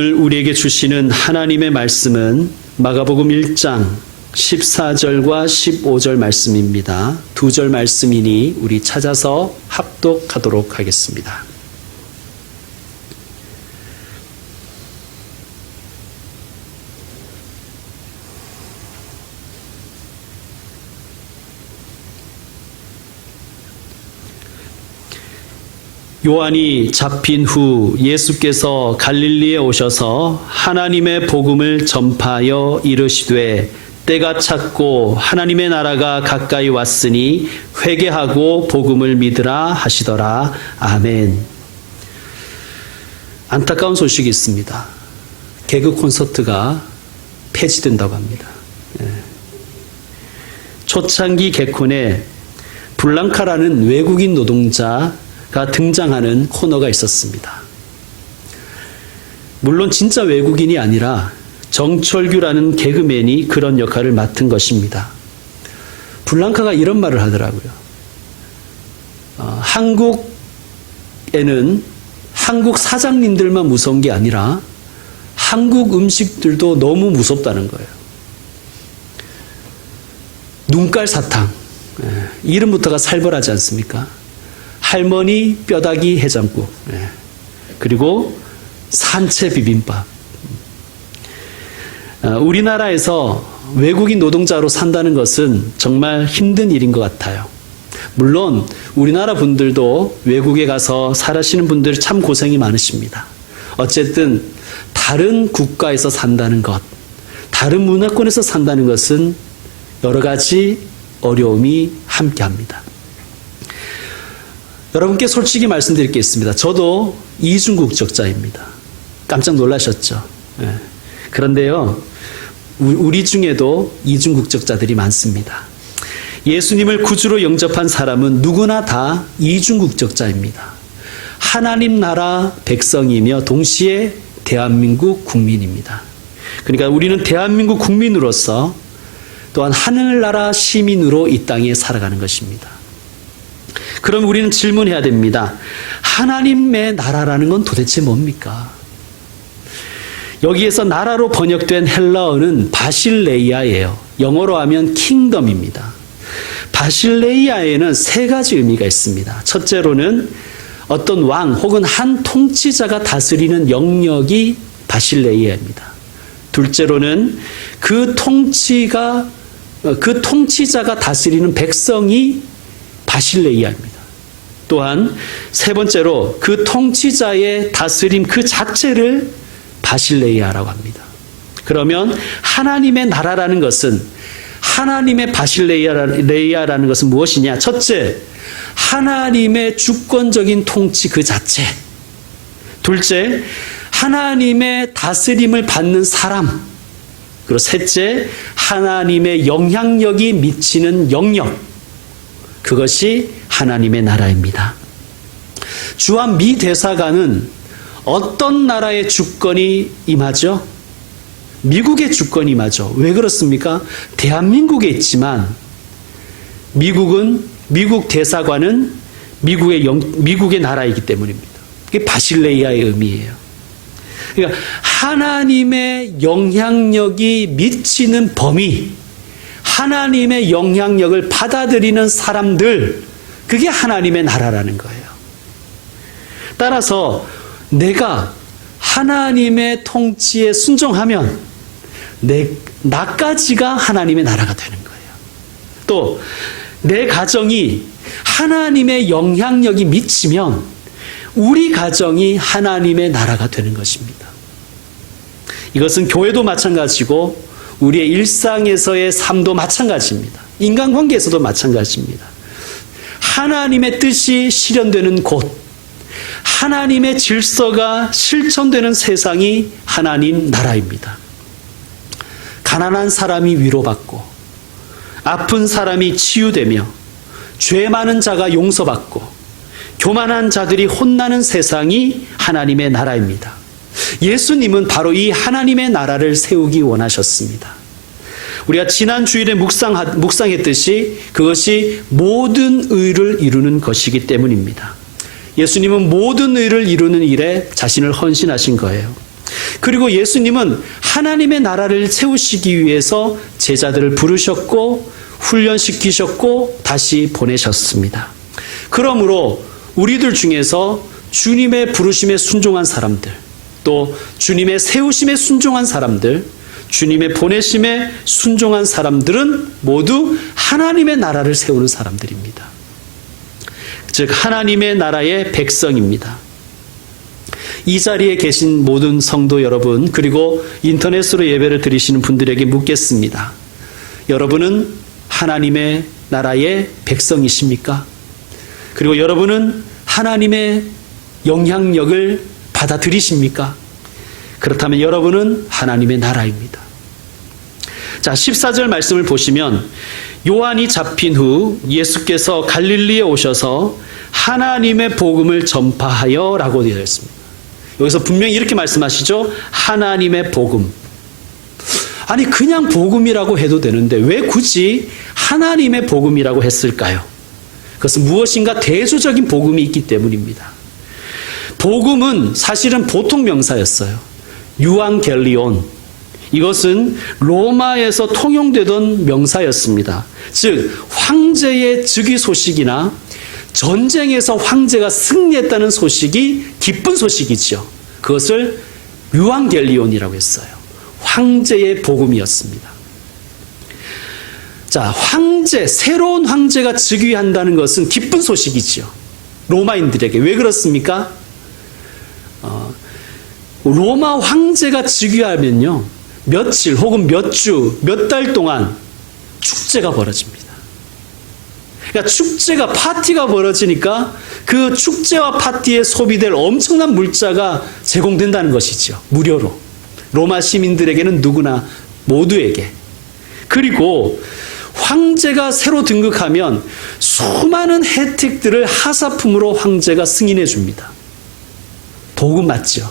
오늘 우리에게 주시는 하나님의 말씀은 마가복음 1장 14절과 15절 말씀입니다. 두 절 말씀이니 우리 찾아서 합독하도록 하겠습니다. 요한이 잡힌 후 예수께서 갈릴리에 오셔서 하나님의 복음을 전파하여 이르시되 때가 찼고 하나님의 나라가 가까이 왔으니 회개하고 복음을 믿으라 하시더라. 아멘. 안타까운 소식이 있습니다. 개그 콘서트가 폐지된다고 합니다. 초창기 개콘에 블랑카라는 외국인 노동자가 등장하는 코너가 있었습니다. 물론 진짜 외국인이 아니라 정철규라는 개그맨이 그런 역할을 맡은 것입니다. 블랑카가 이런 말을 하더라고요. 한국에는 한국 사장님들만 무서운 게 아니라 한국 음식들도 너무 무섭다는 거예요. 눈깔 사탕, 이름부터가 살벌하지 않습니까? 할머니 뼈다귀 해장국, 그리고 산채 비빔밥. 우리나라에서 외국인 노동자로 산다는 것은 정말 힘든 일인 것 같아요. 물론 우리나라 분들도 외국에 가서 살아시는 분들 참 고생이 많으십니다. 어쨌든 다른 국가에서 산다는 것, 다른 문화권에서 산다는 것은 여러 가지 어려움이 함께합니다. 여러분께 솔직히 말씀드릴 게 있습니다. 저도 이중국적자입니다. 깜짝 놀라셨죠? 그런데요, 우리 중에도 이중국적자들이 많습니다. 예수님을 구주로 영접한 사람은 누구나 다 이중국적자입니다. 하나님 나라 백성이며 동시에 대한민국 국민입니다. 그러니까 우리는 대한민국 국민으로서 또한 하늘나라 시민으로 이 땅에 살아가는 것입니다. 그럼 우리는 질문해야 됩니다. 하나님의 나라라는 건 도대체 뭡니까? 여기에서 나라로 번역된 헬라어는 바실레이아예요. 영어로 하면 킹덤입니다. 바실레이아에는 세 가지 의미가 있습니다. 첫째로는 어떤 왕 혹은 한 통치자가 다스리는 영역이 바실레이아입니다. 둘째로는 그 통치자가 다스리는 백성이 바실레이아입니다. 또한 세 번째로 그 통치자의 다스림 그 자체를 바실레이아라고 합니다. 그러면 하나님의 나라라는 것은, 하나님의 바실레이아라는 것은 무엇이냐? 첫째, 하나님의 주권적인 통치 그 자체. 둘째, 하나님의 다스림을 받는 사람. 그리고 셋째, 하나님의 영향력이 미치는 영역. 그것이 하나님의 나라입니다. 주한 미 대사관은 어떤 나라의 주권이 임하죠? 미국의 주권이 임하죠. 왜 그렇습니까? 대한민국에 있지만 미국 대사관은 미국의 나라이기 때문입니다. 그게 바실레이아의 의미예요. 그러니까 하나님의 영향력이 미치는 범위, 하나님의 영향력을 받아들이는 사람들, 그게 하나님의 나라라는 거예요. 따라서 내가 하나님의 통치에 순종하면 나까지가 하나님의 나라가 되는 거예요. 또 내 가정이 하나님의 영향력이 미치면 우리 가정이 하나님의 나라가 되는 것입니다. 이것은 교회도 마찬가지고 우리의 일상에서의 삶도 마찬가지입니다. 인간관계에서도 마찬가지입니다. 하나님의 뜻이 실현되는 곳, 하나님의 질서가 실천되는 세상이 하나님 나라입니다. 가난한 사람이 위로받고, 아픈 사람이 치유되며, 죄 많은 자가 용서받고, 교만한 자들이 혼나는 세상이 하나님의 나라입니다. 예수님은 바로 이 하나님의 나라를 세우기 원하셨습니다. 우리가 지난 주일에 묵상했듯이 그것이 모든 의를 이루는 것이기 때문입니다. 예수님은 모든 의를 이루는 일에 자신을 헌신하신 거예요. 그리고 예수님은 하나님의 나라를 세우시기 위해서 제자들을 부르셨고 훈련시키셨고 다시 보내셨습니다. 그러므로 우리들 중에서 주님의 부르심에 순종한 사람들, 또 주님의 세우심에 순종한 사람들, 주님의 보내심에 순종한 사람들은 모두 하나님의 나라를 세우는 사람들입니다. 즉 하나님의 나라의 백성입니다. 이 자리에 계신 모든 성도 여러분, 그리고 인터넷으로 예배를 드리시는 분들에게 묻겠습니다. 여러분은 하나님의 나라의 백성이십니까? 그리고 여러분은 하나님의 영향력을 받아들이십니까? 그렇다면 여러분은 하나님의 나라입니다. 자, 14절 말씀을 보시면 요한이 잡힌 후 예수께서 갈릴리에 오셔서 하나님의 복음을 전파하여 라고 되어 있습니다. 여기서 분명히 이렇게 말씀하시죠. 하나님의 복음. 아니 그냥 복음이라고 해도 되는데 왜 굳이 하나님의 복음이라고 했을까요? 그것은 무엇인가 대조적인 복음이 있기 때문입니다. 복음은 사실은 보통 명사였어요. 유앙겔리온. 이것은 로마에서 통용되던 명사였습니다. 즉 황제의 즉위 소식이나 전쟁에서 황제가 승리했다는 소식이 기쁜 소식이죠. 그것을 유앙겔리온이라고 했어요. 황제의 복음이었습니다. 자, 황제, 새로운 황제가 즉위한다는 것은 기쁜 소식이죠. 로마인들에게. 왜 그렇습니까? 로마 황제가 즉위하면요, 며칠 혹은 몇 주, 몇 달 동안 축제가 벌어집니다. 그러니까 축제가, 파티가 벌어지니까 그 축제와 파티에 소비될 엄청난 물자가 제공된다는 것이죠. 무료로. 로마 시민들에게는 누구나, 모두에게. 그리고 황제가 새로 등극하면 수많은 혜택들을 하사품으로 황제가 승인해 줍니다. 복음 맞죠?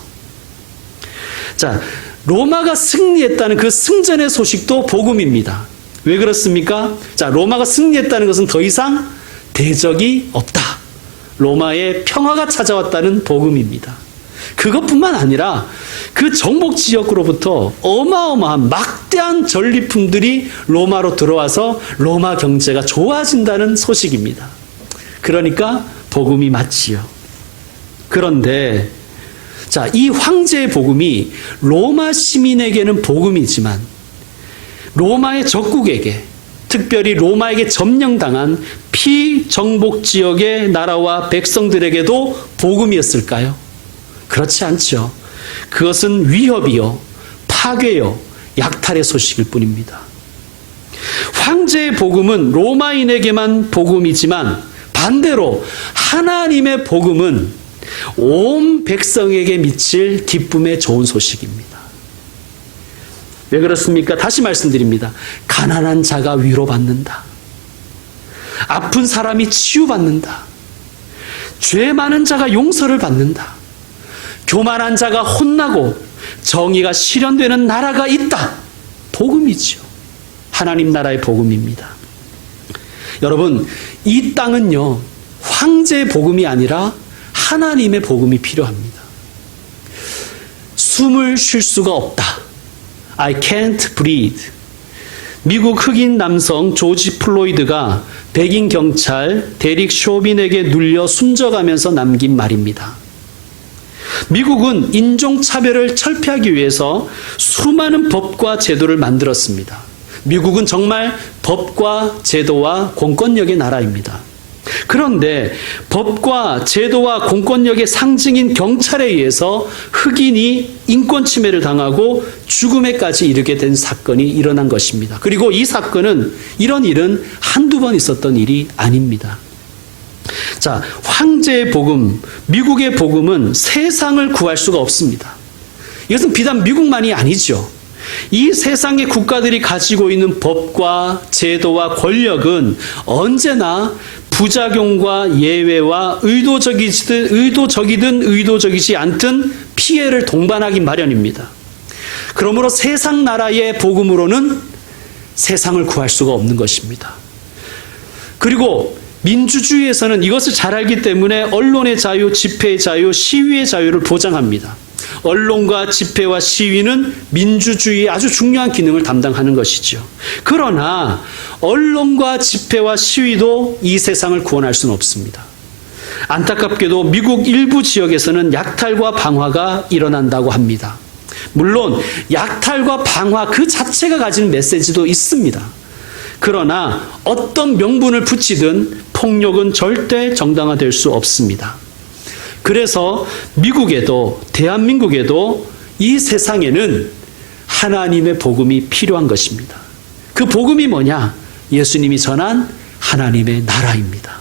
자, 로마가 승리했다는 그 승전의 소식도 복음입니다. 왜 그렇습니까? 자, 로마가 승리했다는 것은 더 이상 대적이 없다. 로마에 평화가 찾아왔다는 복음입니다. 그것뿐만 아니라 그 정복 지역으로부터 어마어마한 막대한 전리품들이 로마로 들어와서 로마 경제가 좋아진다는 소식입니다. 그러니까 복음이 맞지요. 그런데 자, 이 황제의 복음이 로마 시민에게는 복음이지만 로마의 적국에게, 특별히 로마에게 점령당한 피정복 지역의 나라와 백성들에게도 복음이었을까요? 그렇지 않죠. 그것은 위협이요, 파괴요, 약탈의 소식일 뿐입니다. 황제의 복음은 로마인에게만 복음이지만 반대로 하나님의 복음은 온 백성에게 미칠 기쁨의 좋은 소식입니다. 왜 그렇습니까? 다시 말씀드립니다. 가난한 자가 위로받는다. 아픈 사람이 치유받는다. 죄 많은 자가 용서를 받는다. 교만한 자가 혼나고 정의가 실현되는 나라가 있다. 복음이죠. 하나님 나라의 복음입니다. 여러분, 이 땅은요, 황제의 복음이 아니라 하나님의 복음이 필요합니다. 숨을 쉴 수가 없다. I can't breathe. 미국 흑인 남성 조지 플로이드가 백인 경찰 데릭 쇼빈에게 눌려 숨져가면서 남긴 말입니다. 미국은 인종차별을 철폐하기 위해서 수많은 법과 제도를 만들었습니다. 미국은 정말 법과 제도와 공권력의 나라입니다. 그런데 법과 제도와 공권력의 상징인 경찰에 의해서 흑인이 인권 침해를 당하고 죽음에까지 이르게 된 사건이 일어난 것입니다. 그리고 이 사건은, 이런 일은 한두 번 있었던 일이 아닙니다. 자, 황제의 복음, 미국의 복음은 세상을 구할 수가 없습니다. 이것은 비단 미국만이 아니죠. 이 세상의 국가들이 가지고 있는 법과 제도와 권력은 언제나 부작용과 예외와 의도적이든 의도적이지 않든 피해를 동반하기 마련입니다. 그러므로 세상 나라의 복음으로는 세상을 구할 수가 없는 것입니다. 그리고 민주주의에서는 이것을 잘 알기 때문에 언론의 자유, 집회의 자유, 시위의 자유를 보장합니다. 언론과 집회와 시위는 민주주의의 아주 중요한 기능을 담당하는 것이죠. 그러나 언론과 집회와 시위도 이 세상을 구원할 수는 없습니다. 안타깝게도 미국 일부 지역에서는 약탈과 방화가 일어난다고 합니다. 물론 약탈과 방화 그 자체가 가지는 메시지도 있습니다. 그러나 어떤 명분을 붙이든 폭력은 절대 정당화될 수 없습니다. 그래서 미국에도 대한민국에도 이 세상에는 하나님의 복음이 필요한 것입니다. 그 복음이 뭐냐? 예수님이 전한 하나님의 나라입니다.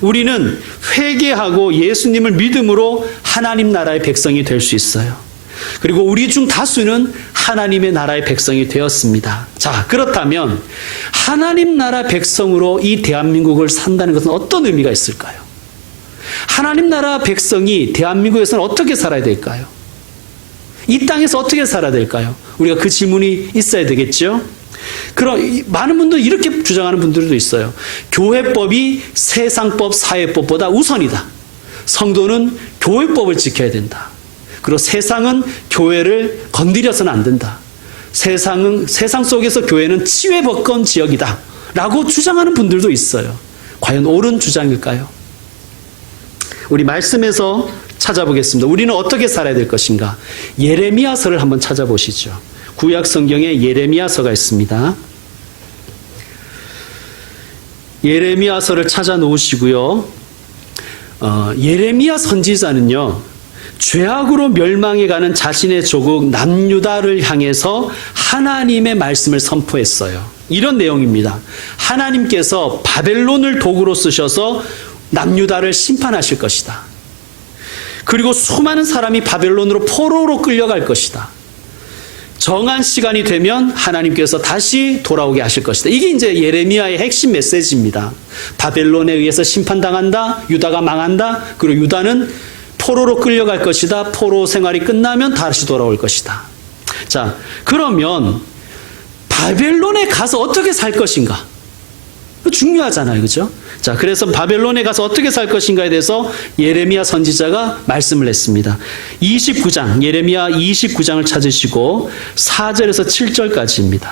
우리는 회개하고 예수님을 믿음으로 하나님 나라의 백성이 될 수 있어요. 그리고 우리 중 다수는 하나님의 나라의 백성이 되었습니다. 자, 그렇다면 하나님 나라 백성으로 이 대한민국을 산다는 것은 어떤 의미가 있을까요? 하나님 나라 백성이 대한민국에서는 어떻게 살아야 될까요? 이 땅에서 어떻게 살아야 될까요? 우리가 그 질문이 있어야 되겠죠? 그럼 많은 분들 이렇게 주장하는 분들도 있어요. 교회법이 세상법, 사회법보다 우선이다. 성도는 교회법을 지켜야 된다. 그리고 세상은 교회를 건드려서는 안 된다. 세상 속에서 교회는 치외법권 지역이다. 라고 주장하는 분들도 있어요. 과연 옳은 주장일까요? 우리 말씀에서 찾아보겠습니다. 우리는 어떻게 살아야 될 것인가? 예레미야서를 한번 찾아보시죠. 구약 성경에 예레미야서가 있습니다. 예레미야서를 찾아 놓으시고요. 예레미야 선지자는요, 죄악으로 멸망해가는 자신의 조국 남유다를 향해서 하나님의 말씀을 선포했어요. 이런 내용입니다. 하나님께서 바벨론을 도구로 쓰셔서 남유다를 심판하실 것이다. 그리고 수많은 사람이 바벨론으로 포로로 끌려갈 것이다. 정한 시간이 되면 하나님께서 다시 돌아오게 하실 것이다. 이게 이제 예레미야의 핵심 메시지입니다. 바벨론에 의해서 심판당한다. 유다가 망한다. 그리고 유다는 포로로 끌려갈 것이다. 포로 생활이 끝나면 다시 돌아올 것이다. 자, 그러면 바벨론에 가서 어떻게 살 것인가? 중요하잖아요. 그죠? 자, 그래서 바벨론에 가서 어떻게 살 것인가에 대해서 예레미야 선지자가 말씀을 했습니다. 29장, 예레미야 29장을 찾으시고 4절에서 7절까지입니다.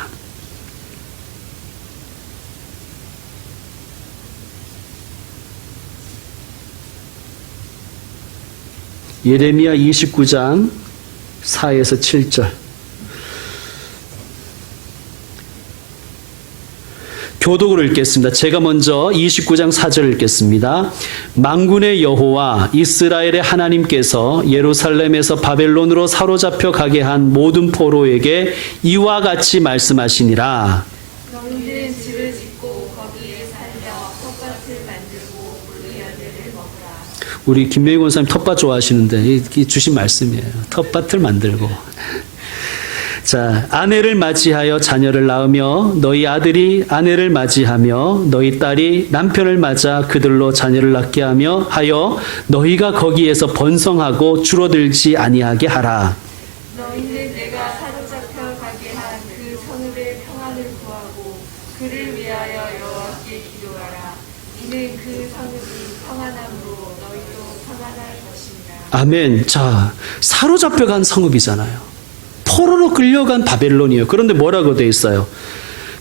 예레미야 29장 4에서 7절. 교독으로 읽겠습니다. 제가 먼저 29장 4절을 읽겠습니다. 만군의 여호와 이스라엘의 하나님께서 예루살렘에서 바벨론으로 사로잡혀 가게 한 모든 포로에게 이와 같이 말씀하시니라. 너희는 집을 짓고 거기에 살며 텃밭을 만들고 그 열매를 먹으라. 우리 김명희 권사님 텃밭 좋아하시는데 이 주신 말씀이에요. 텃밭을 만들고. 자, 아내를 맞이하여 자녀를 낳으며 너희 아들이 아내를 맞이하며 너희 딸이 남편을 맞아 그들로 자녀를 낳게 하여 너희가 거기에서 번성하고 줄어들지 아니하게 하라. 너희는 내가 사로잡혀 가게 한 그 성읍의 평안을 구하고 그를 위하여 여호와께 기도하라. 이는 그 성읍이 평안함으로 너희도 평안할 것이니라. 아멘. 자, 사로잡혀 간 성읍이잖아요. 포로로 끌려간 바벨론이에요. 그런데 뭐라고 되어 있어요?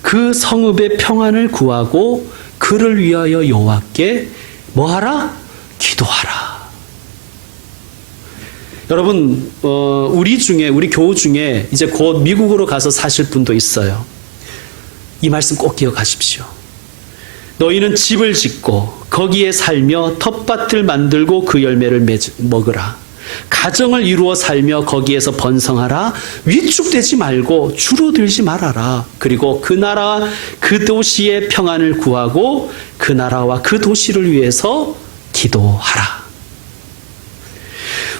그 성읍의 평안을 구하고 그를 위하여 여호와께 뭐하라? 기도하라. 여러분, 우리 교우 중에 이제 곧 미국으로 가서 사실 분도 있어요. 이 말씀 꼭 기억하십시오. 너희는 집을 짓고 거기에 살며 텃밭을 만들고 그 열매를 먹으라. 가정을 이루어 살며 거기에서 번성하라. 위축되지 말고 줄어들지 말아라. 그리고 그 나라 그 도시의 평안을 구하고 그 나라와 그 도시를 위해서 기도하라.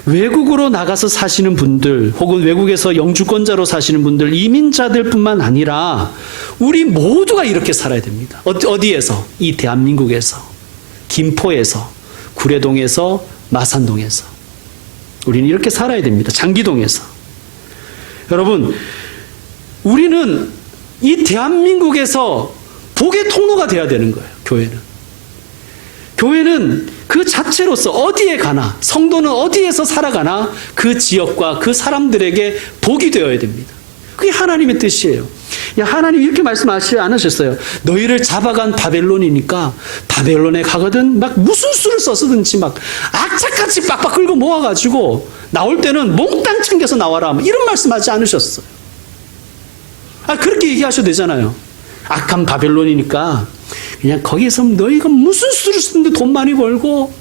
외국으로 나가서 사시는 분들 혹은 외국에서 영주권자로 사시는 분들, 이민자들뿐만 아니라 우리 모두가 이렇게 살아야 됩니다. 어디에서? 이 대한민국에서, 김포에서, 구례동에서, 마산동에서 우리는 이렇게 살아야 됩니다. 장기동에서. 여러분, 우리는 이 대한민국에서 복의 통로가 되어야 되는 거예요. 교회는. 교회는 그 자체로서 어디에 가나, 성도는 어디에서 살아가나 그 지역과 그 사람들에게 복이 되어야 됩니다. 그게 하나님의 뜻이에요. 하나님 이렇게 말씀하시지 않으셨어요. 너희를 잡아간 바벨론이니까 바벨론에 가거든 막 무슨 수를 써서든지 막 악착같이 빡빡 끌고 모아가지고 나올 때는 몽땅 챙겨서 나와라. 이런 말씀하지 않으셨어요. 그렇게 얘기하셔도 되잖아요. 악한 바벨론이니까 그냥 거기서 너희가 무슨 수를 쓰는데 돈 많이 벌고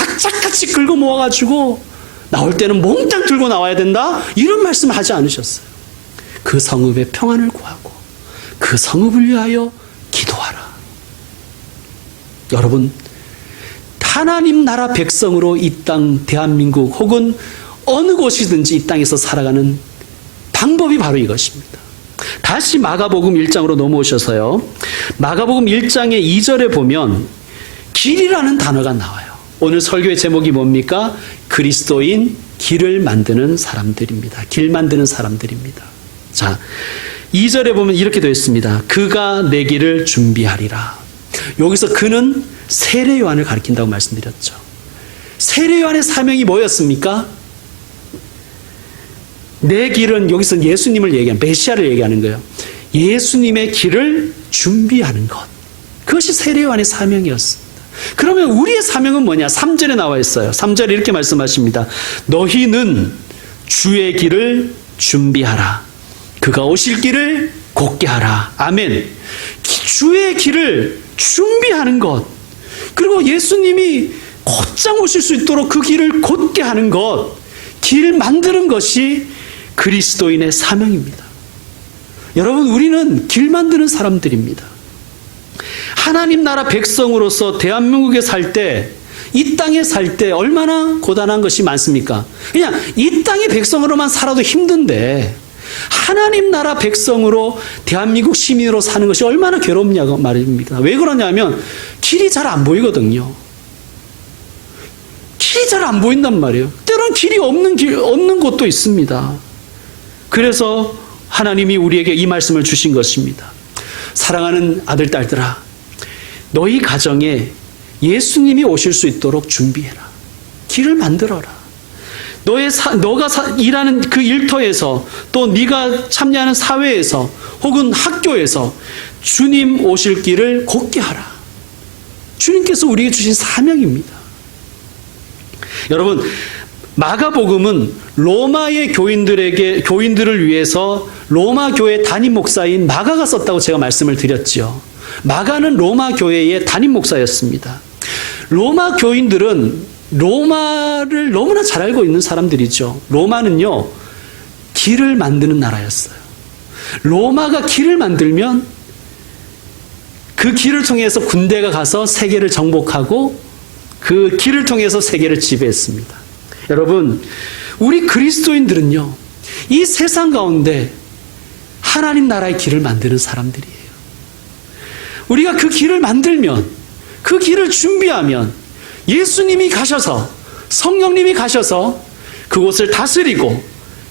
악착같이 끌고 모아가지고 나올 때는 몽땅 들고 나와야 된다. 이런 말씀을 하지 않으셨어요. 그 성읍의 평안을 구하고 그 성읍을 위하여 기도하라. 여러분, 하나님 나라 백성으로 이 땅 대한민국 혹은 어느 곳이든지 이 땅에서 살아가는 방법이 바로 이것입니다. 다시 마가복음 1장으로 넘어오셔서요. 마가복음 1장의 2절에 보면 길이라는 단어가 나와요. 오늘 설교의 제목이 뭡니까? 그리스도인 길을 만드는 사람들입니다. 길 만드는 사람들입니다. 자, 2절에 보면 이렇게 되어 있습니다. 그가 내 길을 준비하리라. 여기서 그는 세례 요한을 가리킨다고 말씀드렸죠. 세례 요한의 사명이 뭐였습니까? 내 길은 여기서 예수님을 얘기하는, 메시아를 얘기하는 거예요. 예수님의 길을 준비하는 것. 그것이 세례 요한의 사명이었습니다. 그러면 우리의 사명은 뭐냐? 3절에 나와 있어요. 3절에 이렇게 말씀하십니다. 너희는 주의 길을 준비하라. 그가 오실 길을 곧게 하라. 아멘. 주의 길을 준비하는 것. 그리고 예수님이 곧장 오실 수 있도록 그 길을 곧게 하는 것. 길 만드는 것이 그리스도인의 사명입니다. 여러분, 우리는 길 만드는 사람들입니다. 하나님 나라 백성으로서 대한민국에 살 때, 이 땅에 살 때 얼마나 고단한 것이 많습니까? 그냥 이 땅의 백성으로만 살아도 힘든데 하나님 나라 백성으로 대한민국 시민으로 사는 것이 얼마나 괴롭냐고 말입니다. 왜 그러냐면 길이 잘 안 보이거든요. 길이 잘 안 보인단 말이에요. 때로는 길이 없는 곳도 있습니다. 그래서 하나님이 우리에게 이 말씀을 주신 것입니다. 사랑하는 아들, 딸들아, 너희 가정에 예수님이 오실 수 있도록 준비해라. 길을 만들어라. 너가 일하는 그 일터에서 또 네가 참여하는 사회에서 혹은 학교에서 주님 오실 길을 곧게 하라. 주님께서 우리에게 주신 사명입니다. 여러분, 마가복음은 로마의 교인들을 위해서 로마 교회 담임 목사인 마가가 썼다고 제가 말씀을 드렸지요. 마가는 로마 교회의 담임 목사였습니다. 로마 교인들은 로마를 너무나 잘 알고 있는 사람들이죠. 로마는요, 길을 만드는 나라였어요. 로마가 길을 만들면 그 길을 통해서 군대가 가서 세계를 정복하고 그 길을 통해서 세계를 지배했습니다. 여러분, 우리 그리스도인들은요, 이 세상 가운데 하나님 나라의 길을 만드는 사람들이에요. 우리가 그 길을 만들면, 그 길을 준비하면 예수님이 가셔서, 성령님이 가셔서 그곳을 다스리고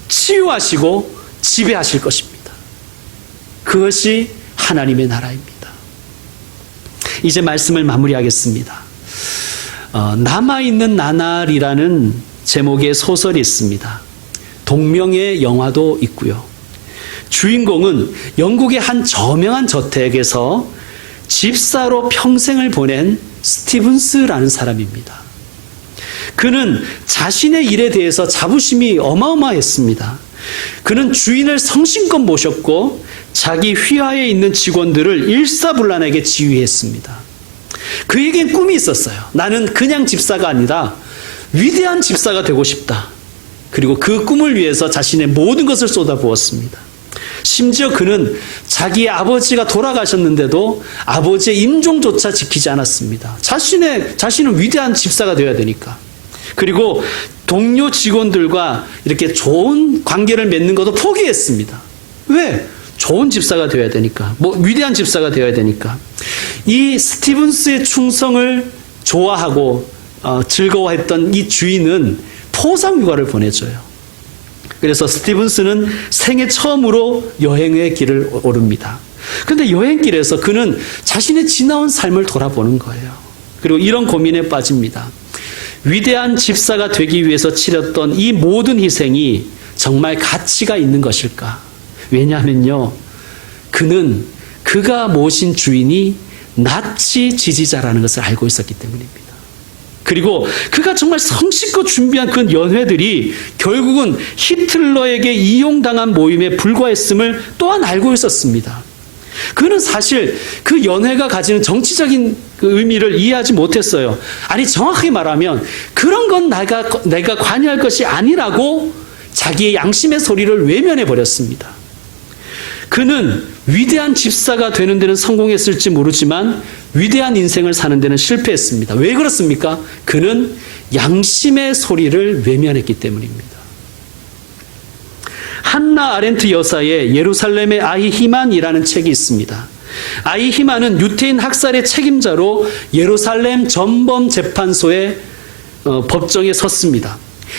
치유하시고 지배하실 것입니다. 그것이 하나님의 나라입니다. 이제 말씀을 마무리하겠습니다. 남아있는 나날이라는 제목의 소설이 있습니다. 동명의 영화도 있고요. 주인공은 영국의 한 저명한 저택에서 집사로 평생을 보낸 스티븐스라는 사람입니다. 그는 자신의 일에 대해서 자부심이 어마어마했습니다. 그는 주인을 성심껏 모셨고 자기 휘하에 있는 직원들을 일사불란하게 지휘했습니다. 그에겐 꿈이 있었어요. 나는 그냥 집사가 아니라 위대한 집사가 되고 싶다. 그리고 그 꿈을 위해서 자신의 모든 것을 쏟아부었습니다. 심지어 그는 자기의 아버지가 돌아가셨는데도 아버지의 임종조차 지키지 않았습니다. 자신은 위대한 집사가 되어야 되니까. 그리고 동료 직원들과 이렇게 좋은 관계를 맺는 것도 포기했습니다. 왜? 좋은 집사가 되어야 되니까. 위대한 집사가 되어야 되니까. 이 스티븐스의 충성을 좋아하고 즐거워했던 이 주인은 포상휴가를 보내줘요. 그래서 스티븐스는 생애 처음으로 여행의 길을 오릅니다. 그런데 여행길에서 그는 자신의 지나온 삶을 돌아보는 거예요. 그리고 이런 고민에 빠집니다. 위대한 집사가 되기 위해서 치렀던 이 모든 희생이 정말 가치가 있는 것일까? 왜냐하면요, 그가 모신 주인이 나치 지지자라는 것을 알고 있었기 때문입니다. 그리고 그가 정말 성실껏 준비한 그 연회들이 결국은 히틀러에게 이용당한 모임에 불과했음을 또한 알고 있었습니다. 그는 사실 그 연회가 가지는 정치적인 그 의미를 이해하지 못했어요. 아니, 정확하게 말하면 그런 건 내가 관여할 것이 아니라고 자기의 양심의 소리를 외면해 버렸습니다. 그는 위대한 집사가 되는 데는 성공했을지 모르지만 위대한 인생을 사는 데는 실패했습니다. 왜 그렇습니까? 그는 양심의 소리를 외면했기 때문입니다. 한나 아렌트 여사의 예루살렘의 아히히만이라는 책이 있습니다. 아히히만은 유태인 학살의 책임자로 예루살렘 전범 재판소의 법정에 섰습니다.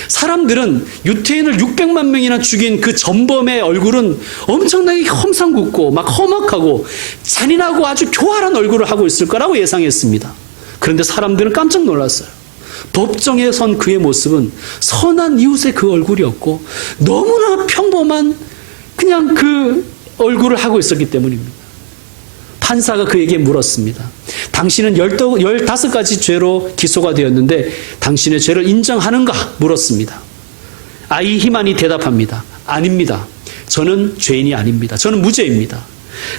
사람들은 유태인을 600만 명이나 죽인 그 전범의 얼굴은 엄청나게 험상궂고 막 험악하고 잔인하고 아주 교활한 얼굴을 하고 있을 거라고 예상했습니다. 그런데 사람들은 깜짝 놀랐어요. 법정에 선 그의 모습은 선한 이웃의 그 얼굴이었고 너무나 평범한 그냥 그 얼굴을 하고 있었기 때문입니다. 판사가 그에게 물었습니다. 당신은 15가지 죄로 기소가 되었는데 당신의 죄를 인정하는가? 물었습니다. 아히히만이 대답합니다. 아닙니다. 저는 죄인이 아닙니다. 저는 무죄입니다.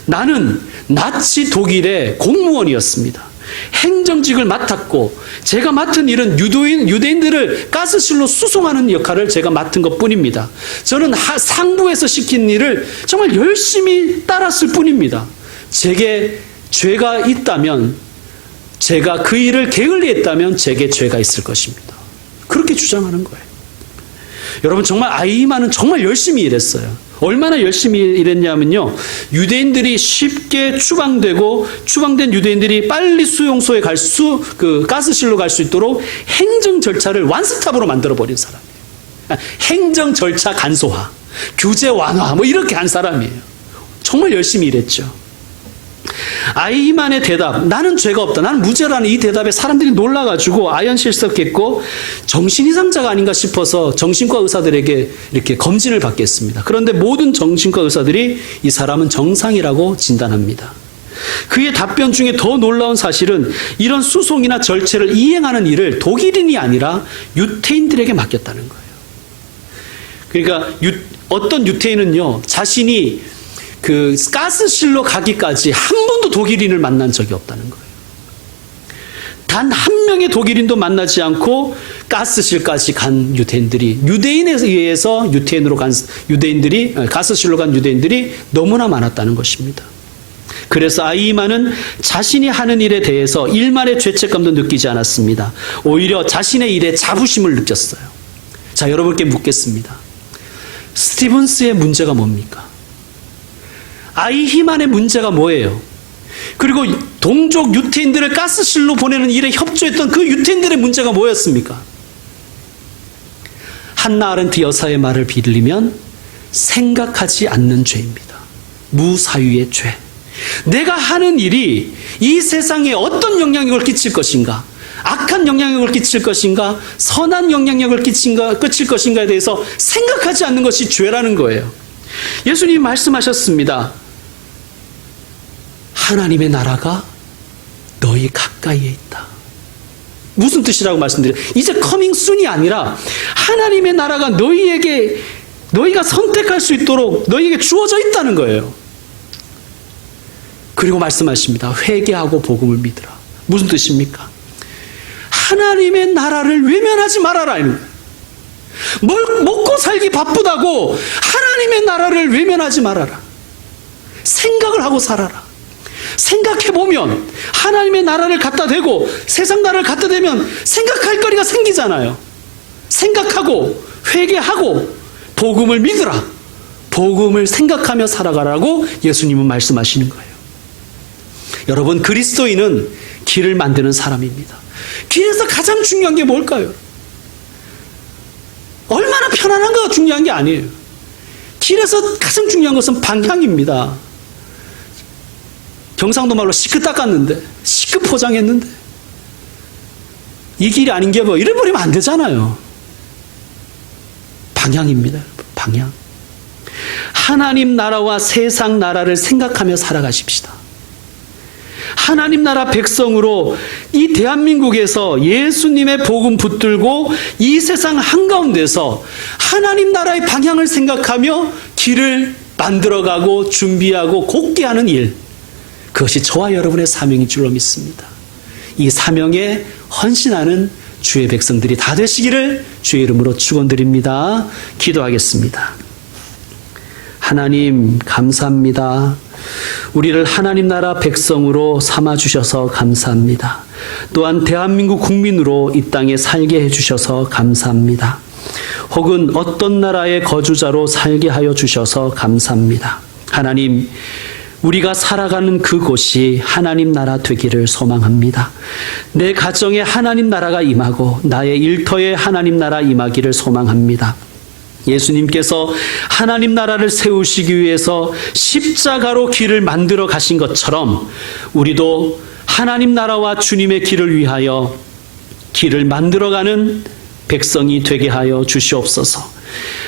나는 나치 독일의 공무원이었습니다. 행정직을 맡았고 제가 맡은 일은 유대인들을 가스실로 수송하는 역할을 제가 맡은 것뿐입니다. 저는 상부에서 시킨 일을 정말 열심히 따랐을 뿐입니다. 제게 죄가 있다면, 제가 그 일을 게을리했다면 제게 죄가 있을 것입니다. 그렇게 주장하는 거예요. 여러분, 정말 아이만은 정말 열심히 일했어요. 얼마나 열심히 일했냐면요, 유대인들이 쉽게 추방된 유대인들이 빨리 수용소에 가스실로 갈 수 있도록 행정 절차를 완스톱으로 만들어버린 사람이에요. 행정 절차 간소화, 규제 완화, 이렇게 한 사람이에요. 정말 열심히 일했죠. 아히만의 대답, 나는 죄가 없다, 나는 무죄라는 이 대답에 사람들이 놀라가지고 아연실석했고 정신이상자가 아닌가 싶어서 정신과 의사들에게 이렇게 검진을 받겠습니다. 그런데 모든 정신과 의사들이 이 사람은 정상이라고 진단합니다. 그의 답변 중에 더 놀라운 사실은 이런 수송이나 절차를 이행하는 일을 독일인이 아니라 유태인들에게 맡겼다는 거예요. 그러니까 어떤 유태인은요, 자신이 그 가스실로 가기까지 한 번도 독일인을 만난 적이 없다는 거예요. 단 한 명의 독일인도 만나지 않고 가스실까지 간 유대인들이, 유대인에 의해서 유대인들이 가스실로 간 유대인들이 너무나 많았다는 것입니다. 그래서 아히만은 자신이 하는 일에 대해서 일말의 죄책감도 느끼지 않았습니다. 오히려 자신의 일에 자부심을 느꼈어요. 자, 여러분께 묻겠습니다. 스티븐스의 문제가 뭡니까? 아히히만의 문제가 뭐예요? 그리고 동족 유태인들을 가스실로 보내는 일에 협조했던 그 유태인들의 문제가 뭐였습니까? 한나 아렌트 여사의 말을 빌리면 생각하지 않는 죄입니다. 무사유의 죄. 내가 하는 일이 이 세상에 어떤 영향력을 끼칠 것인가? 악한 영향력을 끼칠 것인가? 선한 영향력을 끼칠 것인가에 대해서 생각하지 않는 것이 죄라는 거예요. 예수님이 말씀하셨습니다. 하나님의 나라가 너희 가까이에 있다. 무슨 뜻이라고 말씀드려요? 이제 커밍 순이 아니라 하나님의 나라가 너희가 선택할 수 있도록 너희에게 주어져 있다는 거예요. 그리고 말씀하십니다. 회개하고 복음을 믿으라. 무슨 뜻입니까? 하나님의 나라를 외면하지 말아라. 먹고 살기 바쁘다고 하나님의 나라를 외면하지 말아라. 생각을 하고 살아라. 생각해보면 하나님의 나라를 갖다 대고 세상 나라를 갖다 대면 생각할 거리가 생기잖아요. 생각하고 회개하고 복음을 믿으라. 복음을 생각하며 살아가라고 예수님은 말씀하시는 거예요. 여러분, 그리스도인은 길을 만드는 사람입니다. 길에서 가장 중요한 게 뭘까요? 얼마나 편안한가가 중요한 게 아니에요. 길에서 가장 중요한 것은 방향입니다. 경상도 말로 시크 닦았는데, 시크 포장했는데, 이 길이 아닌 게 뭐 이래버리면 안 되잖아요. 방향입니다. 방향. 하나님 나라와 세상 나라를 생각하며 살아가십시다. 하나님 나라 백성으로 이 대한민국에서 예수님의 복음 붙들고 이 세상 한가운데서 하나님 나라의 방향을 생각하며 길을 만들어가고 준비하고 곧게 하는 일, 그것이 저와 여러분의 사명인 줄로 믿습니다. 이 사명에 헌신하는 주의 백성들이 다 되시기를 주의 이름으로 축원드립니다. 기도하겠습니다. 하나님 감사합니다. 우리를 하나님 나라 백성으로 삼아주셔서 감사합니다. 또한 대한민국 국민으로 이 땅에 살게 해주셔서 감사합니다. 혹은 어떤 나라의 거주자로 살게 하여 주셔서 감사합니다. 하나님, 우리가 살아가는 그곳이 하나님 나라 되기를 소망합니다. 내 가정에 하나님 나라가 임하고 나의 일터에 하나님 나라 임하기를 소망합니다. 예수님께서 하나님 나라를 세우시기 위해서 십자가로 길을 만들어 가신 것처럼 우리도 하나님 나라와 주님의 길을 위하여 길을 만들어가는 백성이 되게 하여 주시옵소서.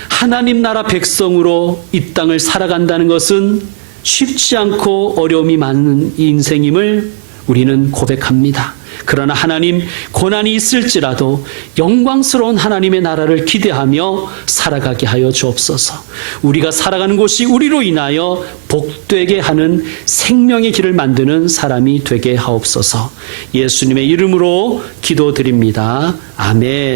하나님 나라 백성으로 이 땅을 살아간다는 것은 쉽지 않고 어려움이 많은 인생임을 우리는 고백합니다. 그러나 하나님, 고난이 있을지라도 영광스러운 하나님의 나라를 기대하며 살아가게 하여 주옵소서. 우리가 살아가는 곳이 우리로 인하여 복되게 하는 생명의 길을 만드는 사람이 되게 하옵소서. 예수님의 이름으로 기도드립니다. 아멘.